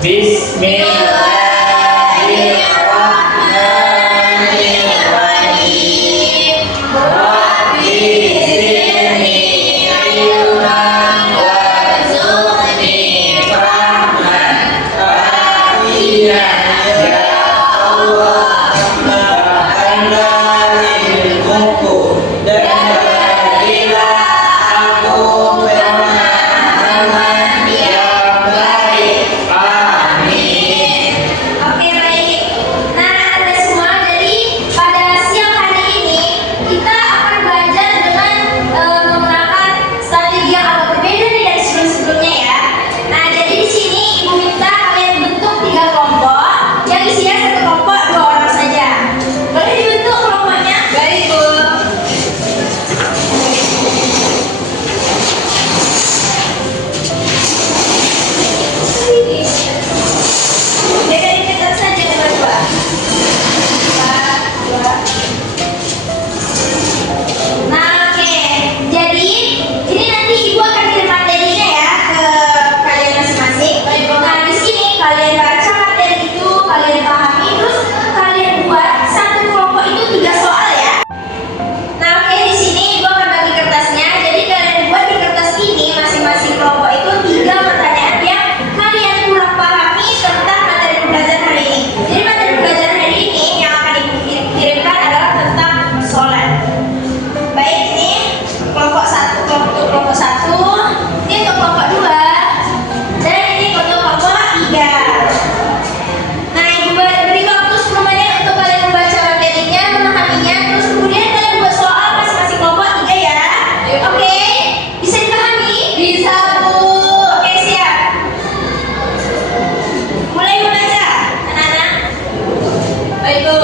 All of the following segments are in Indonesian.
Bismillahirrahmanirrahim. Rabbi zidni ilman warzuqni fahman afiyan ya Allah. Anda ilmuku dan berilah aku pemahaman yang baik. Amin. Oke, baik. Nah, ada semua. Jadi pada siang hari ini kita akan belajar dengan menggunakan strategi yang agak berbeda nih dari sebelum-sebelumnya ya. Nah, jadi di sini Ibu minta kalian bentuk 3 kelompok yang isinya satu kelompok 2 orang saja. Boleh dibentuk kelompoknya? Baik, Bu. Jaga dekat saja berdua. 1, 2. Nah, oke. Jadi ini nanti Ibu akan kirim materinya ya ke kalian masing-masing. Nah, di sini kalian baca materi itu, kalian pahami, terus kalian buat satu kelompok itu 3 soal ya. Nah, oke, di sini Ibu akan bagi kertasnya. Jadi kalian buat di kertas ini masing-masing kelompok itu 3 pertanyaan yang kalian kurang pahami tentang materi pembelajaran hari ini. Jadi materi pembelajaran hari ini yang akan Ibu kirimkan adalah tentang sholat. Baik, ini kelompok 1, kelompok 1, ini untuk kelompok 2, dan ini untuk kelompok 3. Nah, Ibu beri waktu 10 menit untuk kalian membaca materinya, memahaminya, terus kemudian kalian buat soal masing-masing kelompok 3 ya. Oke, bisa dipahami? Bisa, Bu. Oke, siap. Mulai membaca, anak-anak. Baik, Bu.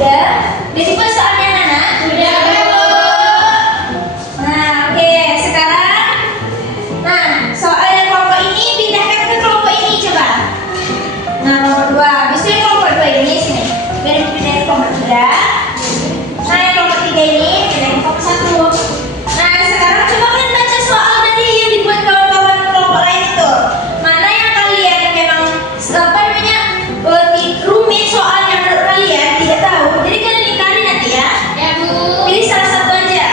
Udah? Udah dibuat soalnya, anak-anak? Udah, Bu. Nah, oke, sekarang soal yang kelompok ini pindahkan ke kelompok ini coba. Nah, kelompok 2. Habis itu yang kelompok 2 ini sini. Biar Ibu pindahin ke kelompok 3. Nah, yang kelompok 3 ini pindahin ke kelompok 1. Nah, sekarang coba kalian baca soal tadi yang dibuat kawan-kawan kelompok lain itu. Mana yang kalian memang rumit soalnya menurut kalian tidak tahu. Jadi kalian ingkari nanti ya. Ya, Bu. Pilih salah satu aja.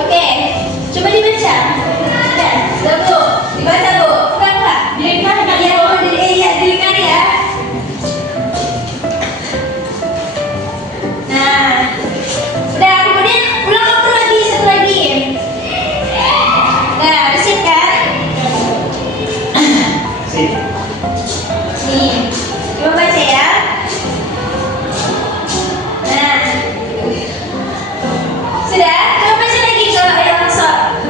Oke, coba dibaca. Sudah, Bu. Dibaca, Bu. Enggak. Dilingkari ya, Bu. Dilingkari ya. Nah, udah, kemudian ulang waktu lagi, satu lagi. Nah, bersih kan? Nih, coba baca ya. Nah, sudah. Coba baca lagi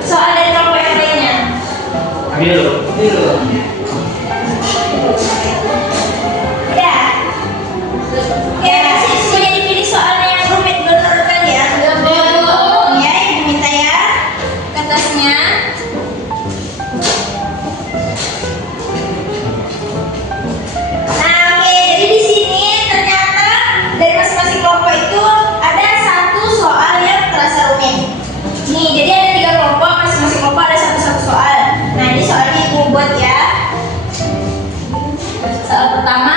soal dari kelompok yang lainnya. Ambil dulu. Udah. Ya, sudah dipilih soalnya yang rumit menurut kalian. Ya, Ibu minta ya kertasnya. Nah, oke, jadi di sini ternyata dari masing-masing kelompok itu ada satu soal yang terasa rumit. Nih, jadi ada 3 kelompok, masing-masing kelompok ada satu soal. Nah, ini soalnya Ibu buat ya. Soal pertama.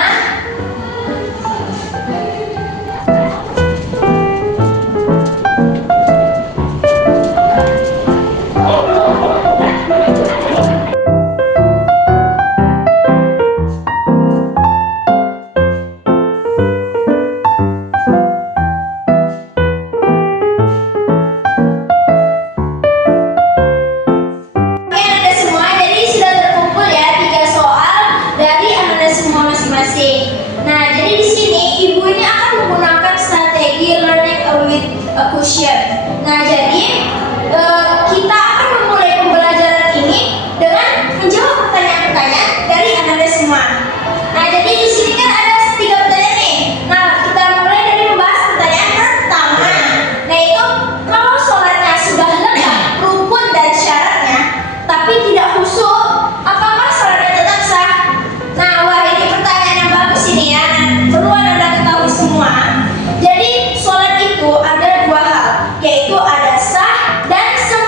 Oke, ada semua. Jadi sudah terkumpul ya 3 soal dari anak-anak semua masing-masing. Nah, jadi di sini Ibu ini akan menggunakan strategi learning with a question. Nah, jadi kita akan memulai pembelajaran ini dengan menjawab pertanyaan-pertanyaan dari anak-anak semua. Nah, jadi di sini kan ada 3 pertanyaan nih. Nah, kita mulai dari membahas pertanyaan pertama. Nah, itu kalau sholatnya sudah lengkap rukun dan syaratnya, tapi tidak khusyuk, apakah sholatnya tetap sah? Nah, wah, ini pertanyaan yang bagus ini ya. Nah, perlu Anda ketahui semua. Jadi sholat itu ada 2 hal, yaitu ada sah dan sempurna.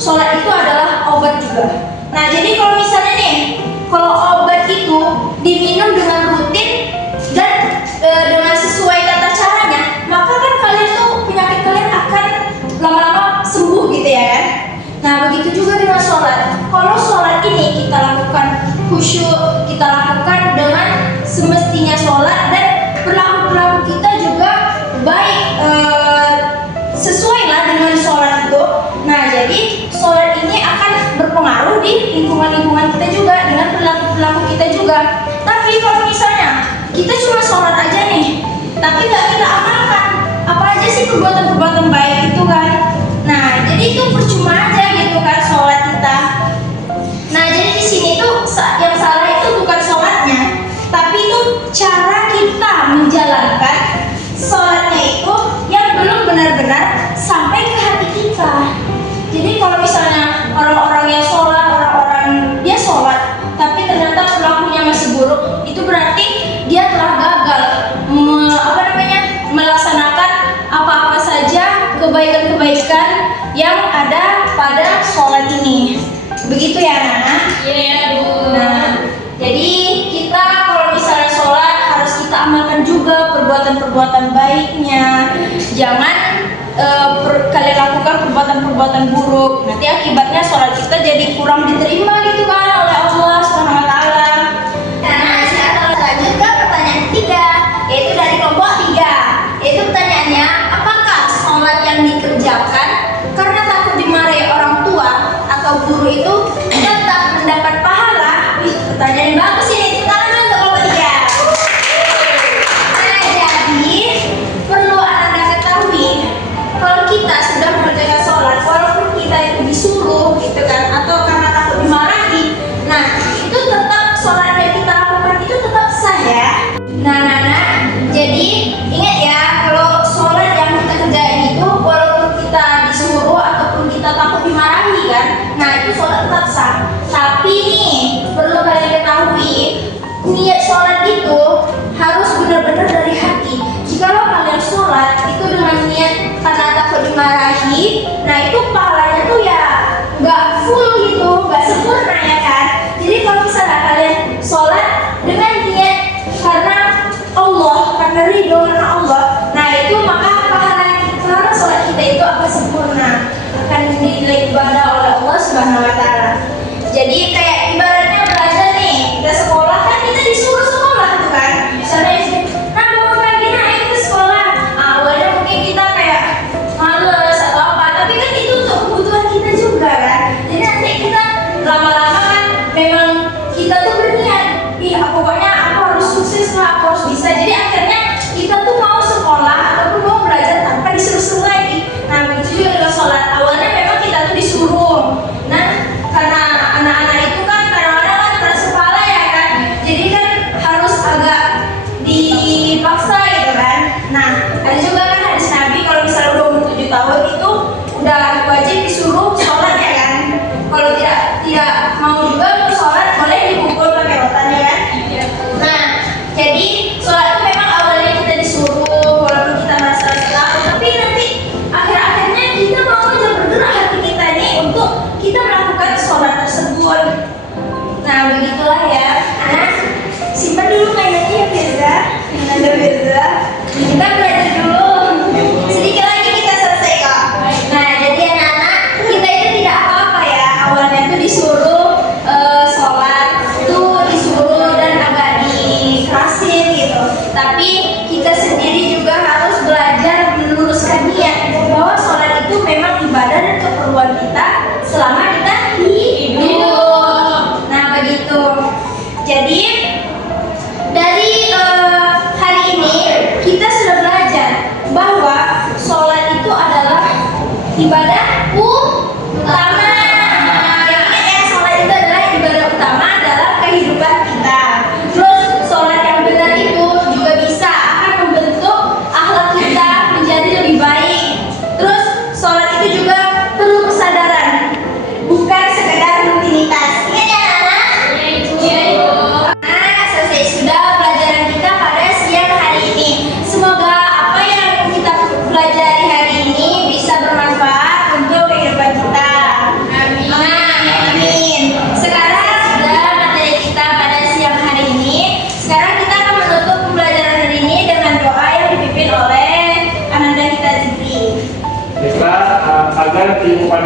sholat itu adalah obat juga. Nah, jadi kalau misalnya nih, kalau obat itu diminum dengan rutin dan dengan sesuai tata caranya, maka kan kalian tuh penyakit kalian akan lama-lama sembuh gitu ya kan. Nah, begitu juga dengan sholat. Kalau sholat ini kita lakukan khusyuk, kita lakukan dengan semestinya sholat, dan perilaku kita juga baik, sesuai lah dengan sholat itu. Nah, jadi sholat ini akan berpengaruh di lingkungan kita juga, dengan perilaku kita juga. Tapi kalau misalnya kita cuma sholat aja nih, tapi nggak kita amalkan, apa aja sih perbuatan baik itu kan? Nah, jadi itu percuma aja gitu kan sholat kita. Nah, jadi di sini tuh yang salah itu bukan sholatnya, tapi itu cara kita menjalankan sholatnya itu yang belum benar-benar sampai ke hati kita. Jadi kalau misalnya orang-orang yang sholat, orang-orang dia sholat, tapi ternyata perilakunya masih buruk, itu berarti dia telah gagal melaksanakan apa-apa saja kebaikan-kebaikan yang ada pada sholat ini. Begitu ya, Nana? Iya, Bu. Nah, jadi kita kalau misalnya sholat harus kita amalkan juga perbuatan-perbuatan baiknya. Jangan kalian lakukan perbuatan-perbuatan buruk. Nanti akibatnya sholat kita jadi kurang diterima gitu kan oleh Allah Subhanahu wa taala. Nah, sekarang lanjut ke pertanyaan ketiga, yaitu dari kelompok 3. Yaitu pertanyaannya, apakah sholat yang dikerjakan karena takut dimarahi orang tua atau guru itu tetap mendapat pahala? Pertanyaan yang bagus ini, tangan untuk kelompok 3. Nah, jadi perlu Anda ketahui, kalau kita sudah mengerjakan sholat, walaupun kita itu disuruh gitu kan, atau karena takut dimarahi, nah itu tetap sholat yang kita lakukan itu tetap sah ya. Nah, jadi ingat ya, kalau sholat yang kita kerjain itu walaupun kita disuruh ataupun kita takut dimarahi kan, nah itu sholat tetap sah. Tapi nih perlu kalian ketahui, niat sholat itu harus benar-benar dari hati. Jikalau kalian sholat itu dengan niat karena takut dimarahi, nah itu pahalanya tuh ya nggak full gitu, nggak sempurna ya kan. Jadi kalau misalnya kalian sholat dengan niat karena Allah, karena ridho karena Allah, nah itu maka pahala sholat kita itu akan sempurna, akan dinilai ibadah oleh Allah Subhanahu wa taala. Jadi kayak ibaratnya belajar nih, kita sekolah kan kita disuruh sekolah tuh kan. Misalnya nah bangun pagi, nah ayo ke sekolah. Awalnya mungkin kita kayak males atau apa, tapi kan itu untuk kebutuhan kita juga kan. Jadi nanti kita lama-lama kan memang kita tuh berniat, pokoknya aku harus sukses lah, aku harus bisa. Jadi akhirnya kita tuh mau sekolah ataupun mau belajar tanpa disuruh lagi. Nah begitu juga dengan sholat, awalnya memang kita tuh disuruh. Nah karena anak-anak itu kan kadang-kadang kan keras kepala ya kan, jadi kan harus agak dipaksa gitu kan. Nah ada juga kan hadis Nabi kalau misalnya udah umur 7 tahun itu udah wajib disuruh sholat ya kan. Kalau tidak mau juga untuk sholat boleh dipukul pakai rotan ya kan. Nah jadi sholat itu memang awalnya kita disuruh walaupun kita merasa takut, tapi nanti akhir-akhirnya kita mau aja bergerak hati kita nih untuk kita melakukan sholat tersebut. Nah begitulah ya. Anak simpan dulu mainannya ya Firza. Ada Firza. Kita belajar dulu. Sedikit lagi kita selesai kok. Nah jadi anak-anak kita itu tidak apa-apa ya. Awalnya tuh disuruh sholat, tuh disuruh dan agak dikerasin gitu. Tapi kita sendiri juga harus belajar meluruskan niat bahwa sholat itu memang ibadah dan keperluan kita selama kita hidup. Nah begitu.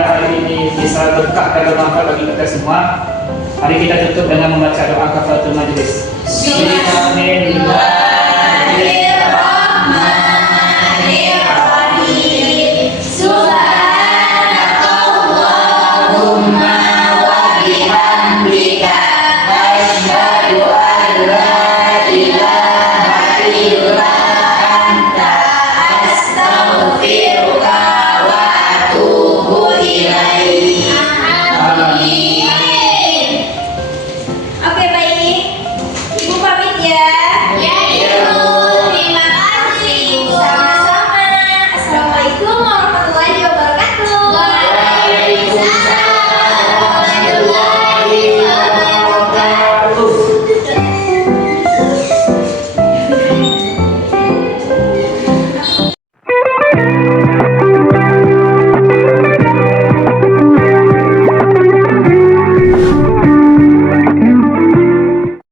hari ini bisa berkah dan bermanfaat bagi kita semua. Mari kita tutup dengan membaca doa kafaratul majlis. Bismillahirrahmanirrahim.